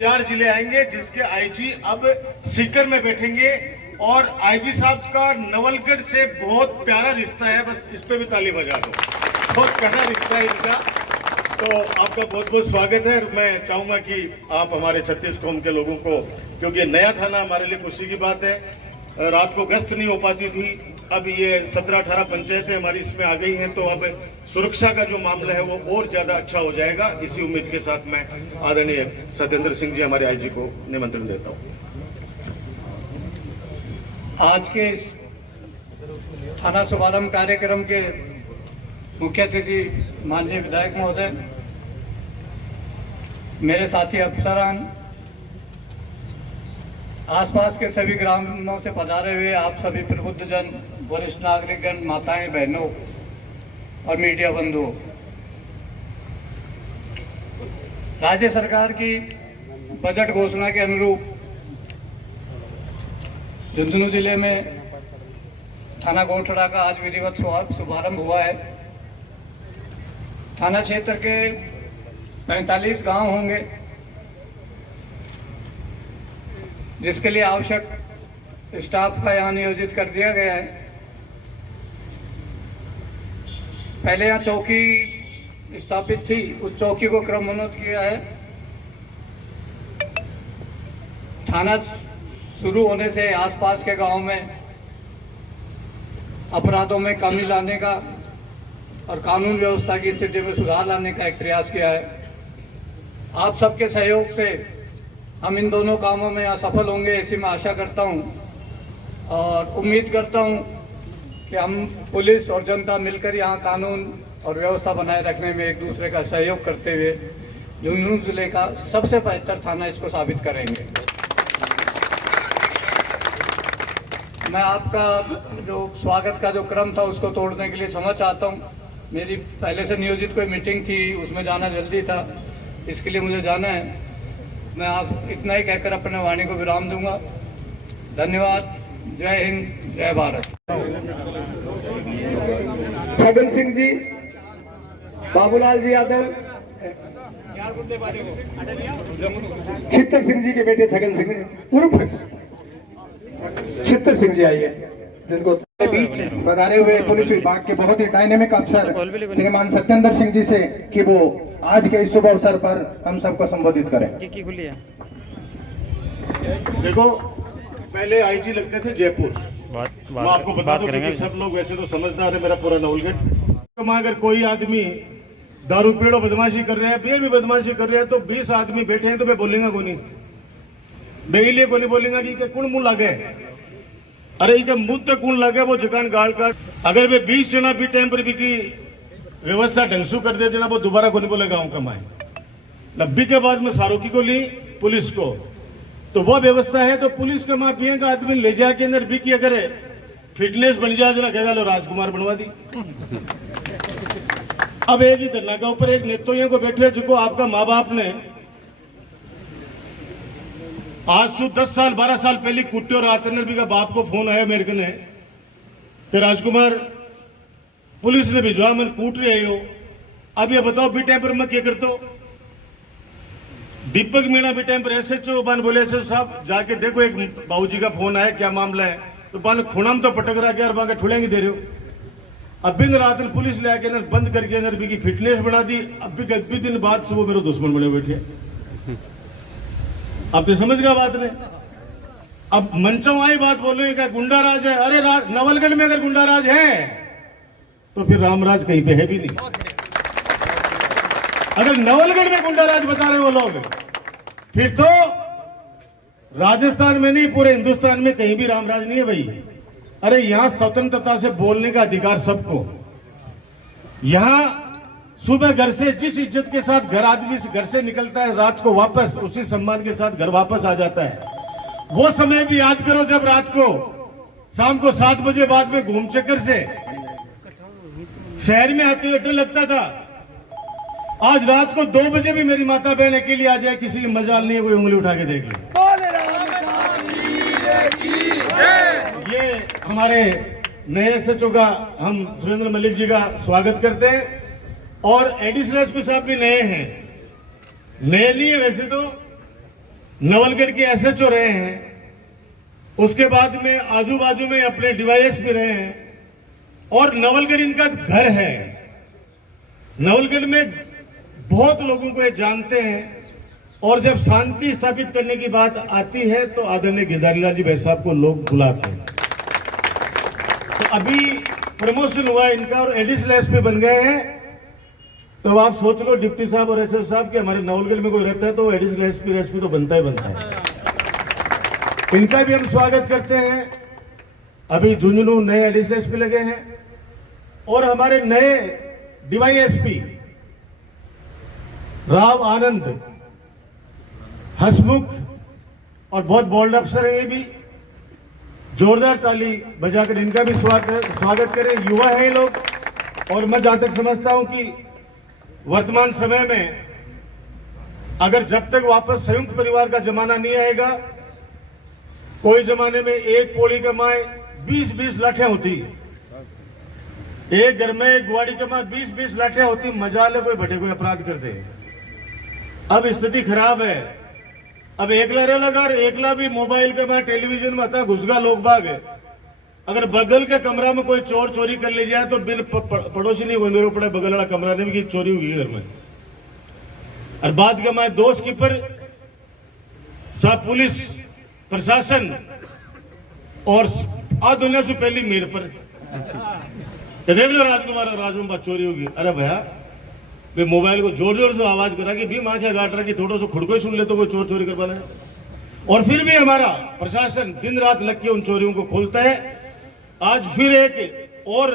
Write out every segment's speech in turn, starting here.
4 जिले आएंगे जिसके आईजी अब सीकर में बैठेंगे और आईजी साहब का नवलगढ़ से बहुत प्यारा रिश्ता है। बस इस पे भी ताली बजा दो, बहुत प्यारा रिश्ता है इनका। तो आपका बहुत बहुत स्वागत है। मैं चाहूंगा कि आप हमारे छत्तीस कौम के लोगों को, क्योंकि नया थाना हमारे लिए खुशी की बात है, रात को गश्त नहीं हो पाती थी, अब ये 17-18 पंचायतें हमारी इसमें आ गई हैं, तो अब सुरक्षा का जो मामला है वो और ज्यादा अच्छा हो जाएगा। इसी उम्मीद के साथ मैं आदरणीय सत्येंद्र सिंह जी हमारे आईजी को निमंत्रण देता हूँ। आज के इस थाना शुभारंभ कार्यक्रम के मुख्य अतिथि माननीय विधायक महोदय, मेरे साथी अफसरान, आसपास के सभी ग्रामों से पधारे हुए आप सभी प्रबुद्धजन, वरिष्ठ नागरिकगण, माताएं, बहनों और मीडिया बंधुओं, राज्य सरकार की बजट घोषणा के अनुरूप झुंझुनू जिले में थाना गोठड़ा का आज विधिवत शुभारंभ हुआ है। थाना क्षेत्र के 45 गांव होंगे, जिसके लिए आवश्यक स्टाफ का यहाँ नियोजित कर दिया गया है। पहले यहाँ चौकी स्थापित थी, उस चौकी को क्रमोन्नत किया है। थाना शुरू होने से आसपास के गांव में अपराधों में कमी लाने का और कानून व्यवस्था की स्थिति में सुधार लाने का एक प्रयास किया है। आप सबके सहयोग से हम इन दोनों कामों में यहाँ सफल होंगे, ऐसी मैं आशा करता हूँ और उम्मीद करता हूँ कि हम पुलिस और जनता मिलकर यहाँ कानून और व्यवस्था बनाए रखने में एक दूसरे का सहयोग करते हुए झुंझुनू जिले का सबसे बेहतर थाना इसको साबित करेंगे। मैं आपका जो स्वागत का जो क्रम था उसको तोड़ने के लिए क्षमा चाहता हूँ। मेरी पहले से नियोजित कोई मीटिंग थी, उसमें जाना जल्दी था, इसके लिए मुझे जाना है। मैं आप इतना ही कहकर अपने वाणी को विराम दूंगा। धन्यवाद। जय हिंद, जय भारत। छगन सिंह जी, बाबूलाल जी यादव, चित्तर सिंह जी के बेटे छगन सिंह उर्फ चित्तर सिंह जी आइए, जिनको बीच पधारे हुए पुलिस विभाग के बहुत ही डायनेमिक अफसर श्रीमान सत्येंद्र सिंह जी से कि वो आज के इस शुभ अवसर पर हम सबको संबोधित करें। देखो, पहले आईजी लगते थे जयपुर, मैं आपको बता दूं कि सब लोग वैसे तो समझदार है, मेरा पूरा नवलगढ़। तो अगर कोई आदमी दारू पेड़ो बदमाशी कर रहे हैं, ये भी बदमाशी कर रहे हैं, तो 20 आदमी बैठे हैं तो मैं बोलेगा को नहीं, बेइलिए को नहीं बोलेगा कि कुण मुंह लगे, अरे इनके मुंह तक कुण लगे, वो जकान गाल का। अगर वे 20 जना भी टेम्पर भी की व्यवस्था ढंगसू कर दे जना, वो दोबारा को नहीं बोलेगा गाँव कमाए। 90 के बाद में सारोकी को ली पुलिस को, तो वो व्यवस्था है। तो पुलिस का माफिया का आदमी ले जाके अंदर भी किया करे, फिटनेस बन जाए जना, कहेगा लो राजकुमार बनवा दी। अब एक ही धरना का ऊपर एक नेतों को बैठे, जिनको आपका माँ बाप ने आज से 10 साल 12 साल पहले कुट्टे और आतनर भी का बाप को फोन आया मेरे को ने कि राजकुमार पुलिस ने भिजवा, मैं कूट रहे हो। अब ये बताओ बी टाइम पर मैं क्या करता हूं। दीपक मीणा बी टाइम पर एसएचओ बान बोले एसएचओ साहब जाके देखो, एक बाबूजी का फोन आया, क्या मामला है। तो बान खुणाम तो पटक रहा गया और बागे ठुलेंगे दे रहे हो। अब दिन रात पुलिस ले आके बंद करके अंदर भी की फिटनेस बना दी। अब भी दिन बाद सुबह मेरे दुश्मन बने बैठे। अब तो समझ गया बात ने। अब मंचों आई बात बोले क्या गुंडा राज है। अरे नवलगढ़ में अगर गुंडा राज है तो फिर रामराज कहीं पे है भी नहीं। अगर नवलगढ़ में गुंडा राज बता रहे वो लोग, फिर तो राजस्थान में नहीं पूरे हिंदुस्तान में कहीं भी रामराज नहीं है भाई। अरे यहां स्वतंत्रता से बोलने का अधिकार सबको। यहां सुबह घर से जिस इज्जत के साथ आदमी घर से निकलता है, रात को वापस उसी सम्मान के साथ घर वापस आ जाता है। वो समय भी याद करो जब रात को शाम को 7 बजे बाद में घूम चक्कर से शहर में आते हुए डर लगता था। आज रात को 2 बजे भी मेरी माता बहन अकेली आ जाए, किसी की मजाल नहीं है, कोई उंगली उठा के देख ले। ये हमारे नए एसएचओ का हम सुरेंद्र मलिक जी का स्वागत करते हैं। और एडिशनल एसपी साहब भी नए हैं, नए नहीं है वैसे तो, नवलगढ़ के एसएचओ रहे हैं, उसके बाद में आजू बाजू में अपने डीवाईएस भी रहे हैं, और नवलगढ़ इनका घर है। नवलगढ़ में बहुत लोगों को ये जानते हैं, और जब शांति स्थापित करने की बात आती है तो आदरणीय गिरधारी लाल जी भाई साहब को लोग बुलाते हैं। तो अभी प्रमोशन हुआ इनका और एडिशनल एसपी बन गए हैं। तो आप सोच लो डिप्टी साहब और एसएसपी साहब के हमारे नवलगढ़ में कोई रहता है तो एडिशनल एसपी तो बनता ही बनता है। इनका भी हम स्वागत करते हैं। अभी झुंझुनू नए एडिशनल एसपी लगे हैं, और हमारे नए डीवाईएसपी राव आनंद हसमुख और बहुत बोल्ड अफसर है, ये भी जोरदार ताली बजाकर इनका भी स्वागत करें। युवा है ये लोग, और मैं जहां तक समझता हूं कि वर्तमान समय में अगर जब तक वापस संयुक्त परिवार का जमाना नहीं आएगा, कोई जमाने में एक पोली कमाए 20-20 लाठियां होती, एक घर में एक गुआड़ी कमाए 20-20 लाठियां होती, मजाल है कोई बटे कोई अपराध कर दे। अब स्थिति खराब है। अब एकला रह लगा, एकला भी मोबाइल का मैं टेलीविजन में आता घुसगा लोग बाग है। अगर बगल के कमरा में कोई चोर चोरी कर ले जाए तो बिल पड़ोसी नहीं कोई मेरे पड़े बगल वाला कमरा नहीं कि चोरी हुई घर में। और बात का मैं दोस्त की पर साहब पुलिस प्रशासन और आ दुनिया से पहली मेरे पर देख लो राजकुमार और राजू में चोरी होगी। अरे भैया वे मोबाइल को जोर जोर से आवाज करा कि भी माँ क्या गाट रहा कि थोड़ा सा खुड़को ही सुन ले तो कोई चोर चोरी कर पाना है। और फिर भी हमारा प्रशासन दिन रात लग के उन चोरियों को खोलता है। आज फिर एक और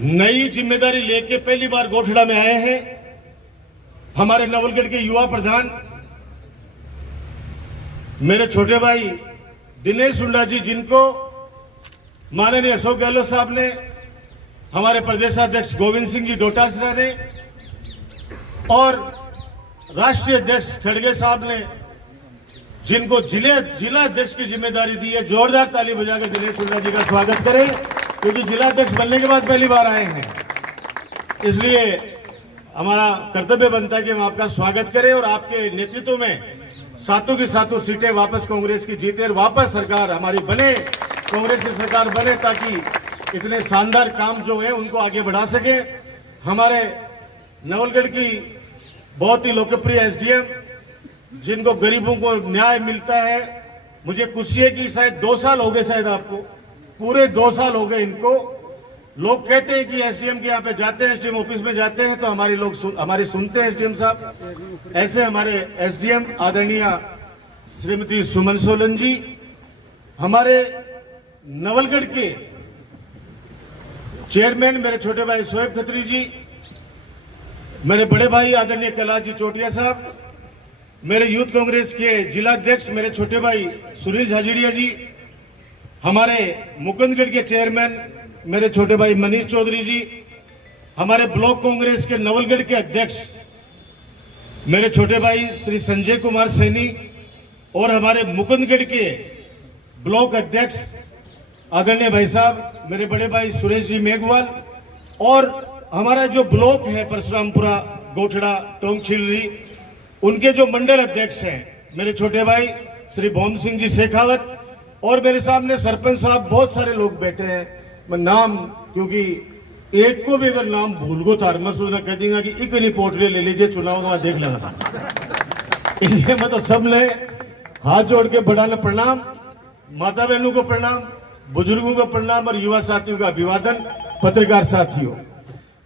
नई जिम्मेदारी लेके पहली बार गोठड़ा में आए हैं हमारे नवलगढ़ के युवा प्रधान मेरे छोटे भाई दिनेश हुड्डा जी, जिनको माननीय अशोक गहलोत साहब ने, हमारे प्रदेशाध्यक्ष गोविंद सिंह जी डोटासरा ने और राष्ट्रीय अध्यक्ष खड़गे साहब ने जिनको जिला अध्यक्ष की जिम्मेदारी दी है। जोरदार ताली बजाकर दिनेश हुड्डा जी का स्वागत करें, क्योंकि जिला अध्यक्ष बनने के बाद पहली बार आए हैं। इसलिए हमारा कर्तव्य बनता है कि हम आपका स्वागत करें और आपके नेतृत्व में सातों की सातों सीटें वापस कांग्रेस की जीते और वापस सरकार हमारी बने, कांग्रेस की सरकार बने, ताकि इतने शानदार काम जो है उनको आगे बढ़ा सके। हमारे नवलगढ़ की बहुत ही लोकप्रिय एसडीएम, जिनको गरीबों को न्याय मिलता है, मुझे खुशी है कि शायद 2 साल हो गए, शायद आपको पूरे 2 साल हो गए इनको। लोग कहते हैं कि एसडीएम के यहाँ पे जाते हैं, एसडीएम ऑफिस में जाते हैं तो हमारे लोग हमारी सुनते हैं एसडीएम साहब। ऐसे हमारे एसडीएम आदरणीय श्रीमती सुमन सोलन जी, हमारे नवलगढ़ के चेयरमैन मेरे छोटे भाई शोएब खत्री जी, मेरे बड़े भाई आदरणीय कैलाश जी चोटिया साहब, मेरे यूथ कांग्रेस के जिला अध्यक्ष मेरे छोटे भाई सुनील झाजिड़िया जी, हमारे मुकुंदगढ़ के चेयरमैन मेरे छोटे भाई मनीष चौधरी जी, हमारे ब्लॉक कांग्रेस के नवलगढ़ के अध्यक्ष मेरे छोटे भाई श्री संजय कुमार सैनी, और हमारे मुकुंदगढ़ के ब्लॉक अध्यक्ष आदरणीय भाई साहब मेरे बड़े भाई सुरेश जी मेघवाल, और हमारा जो ब्लॉक है परशुरामपुरा गोठड़ा टोंगछिलरी, उनके जो मंडल अध्यक्ष हैं मेरे छोटे भाई श्री भोम सिंह जी शेखावत, और मेरे सामने सरपंच साहब, बहुत सारे लोग बैठे हैं। मैं नाम, क्योंकि एक को भी अगर नाम भूल गो तार मैं सोचना कह दूंगा कि इकली पोटली ले लीजिए, चुनाव का देख लेना। इसलिए मैं तो सब ले हाथ जोड़ के बड़ा प्रणाम, माता बहनों को प्रणाम, बुजुर्गों को प्रणाम और युवा साथियों का अभिवादन। पत्रकार साथियों,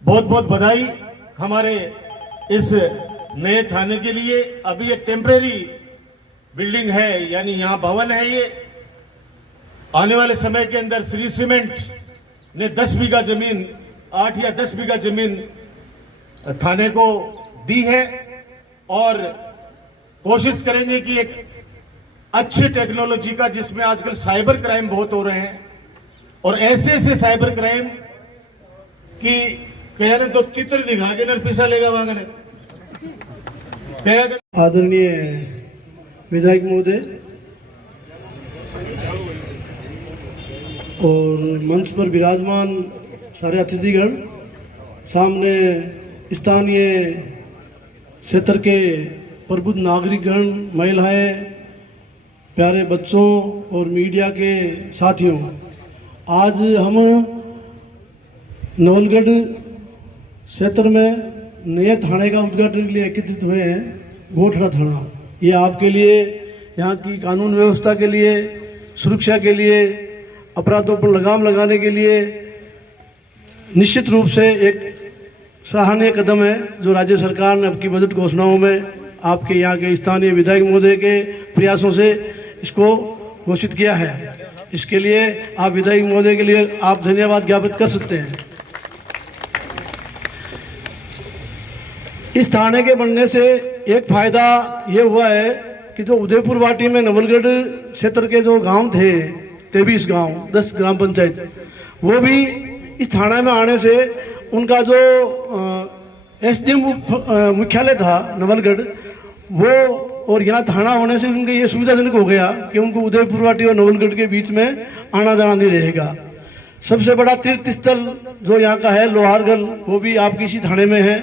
बहुत बहुत बधाई हमारे इस नए थाने के लिए। अभी ये टेम्परेरी बिल्डिंग है, यानी यहाँ भवन है। ये आने वाले समय के अंदर श्री सीमेंट ने 10 बीघा जमीन, 8 या 10 बीघा जमीन थाने को दी है, और कोशिश करेंगे कि एक अच्छी टेक्नोलॉजी का, जिसमें आजकल साइबर क्राइम बहुत हो रहे हैं, और ऐसे ऐसे साइबर क्राइम कि कहने तो चित्र दिखा के पैसा लेगा वांगने। आदरणीय विधायक महोदय और मंच पर विराजमान सारे अतिथिगण, सामने स्थानीय क्षेत्र के प्रबुद्ध नागरिकगण, महिलाएं, प्यारे बच्चों और मीडिया के साथियों, आज हम नवलगढ़ क्षेत्र में नए थाने का उद्घाटन के लिए एकत्रित हुए हैं। गोठड़ा थाना, ये आपके लिए, यहाँ की कानून व्यवस्था के लिए, सुरक्षा के लिए, अपराधों पर लगाम लगाने के लिए निश्चित रूप से एक सराहनीय कदम है, जो राज्य सरकार ने आपकी बजट घोषणाओं में आपके यहाँ के स्थानीय विधायक महोदय के प्रयासों से इसको घोषित किया है। इसके लिए आप विधायक महोदय के लिए आप धन्यवाद ज्ञापित कर सकते हैं। इस थाने के बनने से एक फायदा ये हुआ है कि जो उदयपुर वाटी में नवलगढ़ क्षेत्र के जो गांव थे, 23 गांव, 10 ग्राम पंचायत, वो भी इस थाना में आने से उनका जो एसडीएम मुख्यालय था नवलगढ़, वो और यहाँ थाना होने से उनके ये सुविधाजनक हो गया कि उनको उदयपुर वाटी और नवलगढ़ के बीच में आना जाना नहीं रहेगा। सबसे बड़ा तीर्थ स्थल जो यहाँ का है लोहारगढ़, वो भी आपकी इसी थाने में है।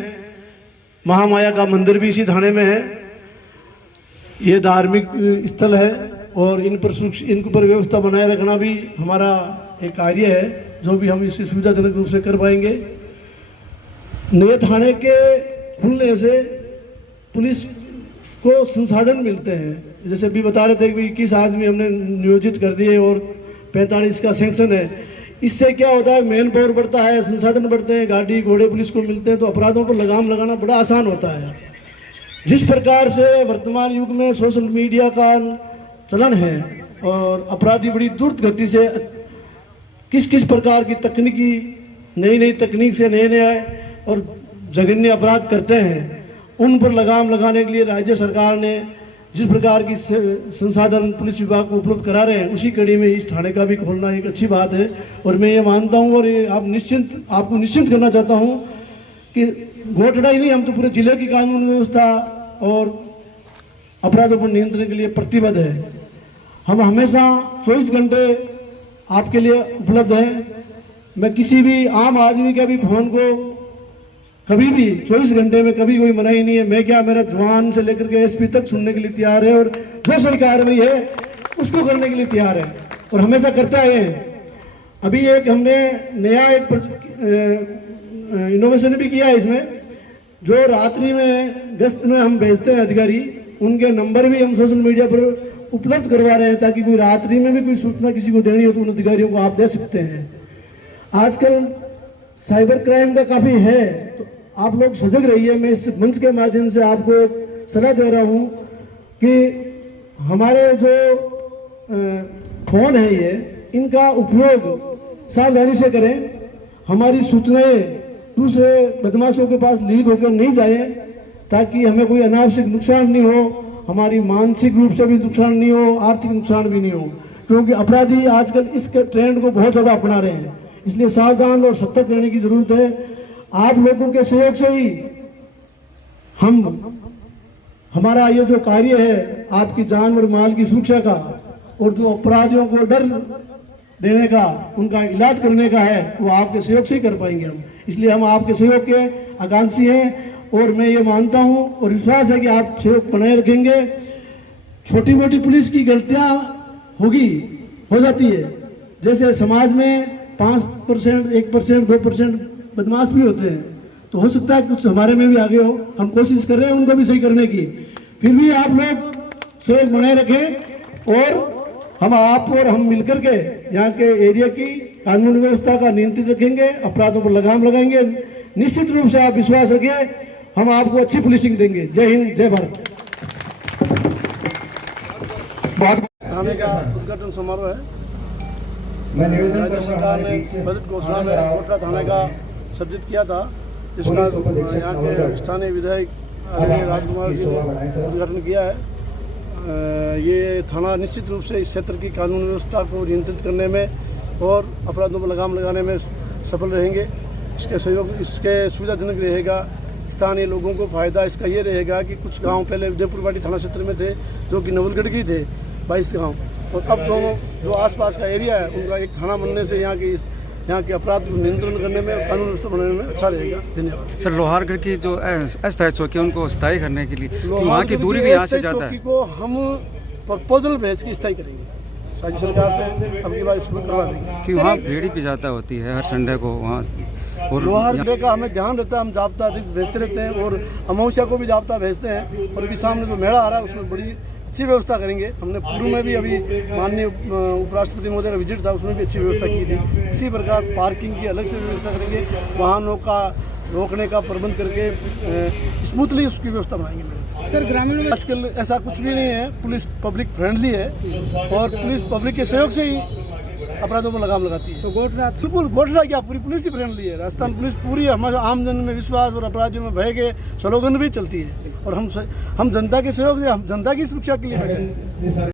महामाया का मंदिर भी इसी थाने में है। ये धार्मिक स्थल है और इन पर व्यवस्था बनाए रखना भी हमारा एक कार्य है, जो भी हम इससे सुविधाजनक रूप से कर पाएंगे। नए थाने के खुलने से पुलिस को संसाधन मिलते हैं। जैसे अभी बता रहे थे कि 21 आदमी हमने नियोजित कर दिए और 45 का सैंक्शन है। इससे क्या होता है, मैन पावर बढ़ता है, संसाधन बढ़ते हैं, गाड़ी घोड़े पुलिस को मिलते हैं, तो अपराधों पर लगाम लगाना बड़ा आसान होता है। जिस प्रकार से वर्तमान युग में सोशल मीडिया का चलन है और अपराधी बड़ी द्रुत गति से किस किस प्रकार की तकनीकी नई तकनीक से नए और जघन्य अपराध करते हैं, उन पर लगाम लगाने के लिए राज्य सरकार ने जिस प्रकार की संसाधन पुलिस विभाग को उपलब्ध करा रहे हैं, उसी कड़ी में इस थाने का भी खोलना एक अच्छी बात है। और मैं ये मानता हूँ और आपको निश्चिंत करना चाहता हूँ कि गोठड़ा ही नहीं, हम तो पूरे जिले की कानून व्यवस्था और अपराधों पर नियंत्रण के लिए प्रतिबद्ध है। हम हमेशा 24 घंटे आपके लिए उपलब्ध है। मैं किसी भी आम आदमी का भी फोन को कभी भी 24 घंटे में कभी कोई मनाही नहीं है। मैं क्या, मेरा जवान से लेकर के एसपी तक सुनने के लिए तैयार है और जो सरकार में है उसको करने के लिए तैयार है और हमेशा करता है। अभी एक हमने नया एक इनोवेशन भी किया है इसमें, जो रात्रि में गश्त में हम भेजते हैं अधिकारी, उनके नंबर भी हम सोशल मीडिया पर उपलब्ध करवा रहे हैं, ताकि कोई रात्रि में भी कोई सूचना किसी को देनी हो तो उन अधिकारियों को आप दे सकते हैं। आजकल साइबर क्राइम का काफी है, तो आप लोग सजग रहिए। मैं इस मंच के माध्यम से आपको सलाह दे रहा हूं कि हमारे जो फोन है ये, इनका उपयोग सावधानी से करें। हमारी सूचनाएं दूसरे बदमाशों के पास लीक होकर नहीं जाए, ताकि हमें कोई अनावश्यक नुकसान नहीं हो, हमारी मानसिक रूप से भी नुकसान नहीं हो, आर्थिक नुकसान भी नहीं हो, क्योंकि अपराधी आजकल इस ट्रेंड को बहुत ज्यादा अपना रहे हैं। इसलिए सावधान और सतर्क रहने की जरूरत है। आप लोगों के सहयोग से ही हमारा ये जो कार्य है आपकी जान और माल की सुरक्षा का, और जो अपराधियों को डर देने का, उनका इलाज करने का है, वो आपके सहयोग से ही कर पाएंगे हम। इसलिए हम आपके सहयोग के आकांक्षी हैं और मैं ये मानता हूं और विश्वास है कि आप सहयोग बनाए रखेंगे। छोटी मोटी पुलिस की गलतियां हो जाती है, जैसे समाज में 5%, 1%, 2% बदमाश भी होते हैं, तो हो सकता है कुछ हमारे में भी आगे हो। हम कोशिश कर रहे हैं उनको भी सही करने की। फिर भी आप लोग सहयोग बनाए रखें और आप और हम मिलकर के यहाँ के एरिया की कानून व्यवस्था का नियंत्रित रखेंगे, अपराधों पर लगाम लगाएंगे। निश्चित रूप से आप विश्वास रखिए, हम आपको अच्छी पुलिसिंग देंगे। जय हिंद, जय भारत। थाने का उद्घाटन समारोह है। मैं निवेदन राज्य सरकार ने बजट घोषणा में गोठड़ा थाने का सर्जित किया था, जिसका यहाँ के स्थानीय विधायक आदरणीय राजकुमार जी ने उद्घाटन किया है। ये थाना निश्चित रूप से इस क्षेत्र की कानून व्यवस्था को नियंत्रित करने में और अपराधों पर लगाम लगाने में सफल रहेंगे। इसके सहयोग, इसके सुविधाजनक रहेगा। स्थानीय लोगों को फायदा इसका ये रहेगा कि कुछ गांव पहले उदयपुर वाटी थाना क्षेत्र में थे, जो कि नवलगढ़ की थे 22 गाँव, और अब दोनों जो आसपास का एरिया है उनका एक थाना बनने से यहाँ की यहाँ के अपराध को नियंत्रण करने में, कानून व्यवस्था बनाने में अच्छा रहेगा। धन्यवाद। सर, लोहारगढ़ की जो अस्थायी चौकी उनको स्थायी करने के लिए वहाँ की दूरी भी यहाँ से ज़्यादा है, चौकी को हम प्रपोजल भेज के स्थायी करेंगे राज्य सरकार से, अब की बार इसमें करवा देंगे कि वहाँ भीड़ भी ज़्यादा होती है हर संडे को वहाँ। और लोहारगढ़ का हमें ध्यान रहता है, हम जाब्ता अधिक भेजते रहते हैं और अमावस्या को भी जाब्ता भेजते हैं। और अभी सामने जो मेला आ रहा है उसमें बड़ी अच्छी व्यवस्था करेंगे। हमने पूर्व में भी अभी माननीय उपराष्ट्रपति महोदय का विजिट था, उसमें भी अच्छी व्यवस्था की थी। इसी प्रकार पार्किंग की अलग से व्यवस्था करेंगे, वाहनों का रोकने का प्रबंध करके स्मूथली उसकी व्यवस्था बनाएंगे। सर, ग्रामीण में आजकल ऐसा कुछ भी नहीं है, पुलिस पब्लिक फ्रेंडली है और पुलिस पब्लिक के सहयोग से ही अपराधों पर लगाम लगाती है। तो गोटरा, बिल्कुल गोटरा क्या, पूरी पुलिस ही फ्रेंडली है। राजस्थान पुलिस पूरी हमारे आम जन में विश्वास और अपराधियों में भय के स्लोगन भी चलती है और हम जनता के सहयोग से, हम जनता की सुरक्षा के लिए बैठे हैं।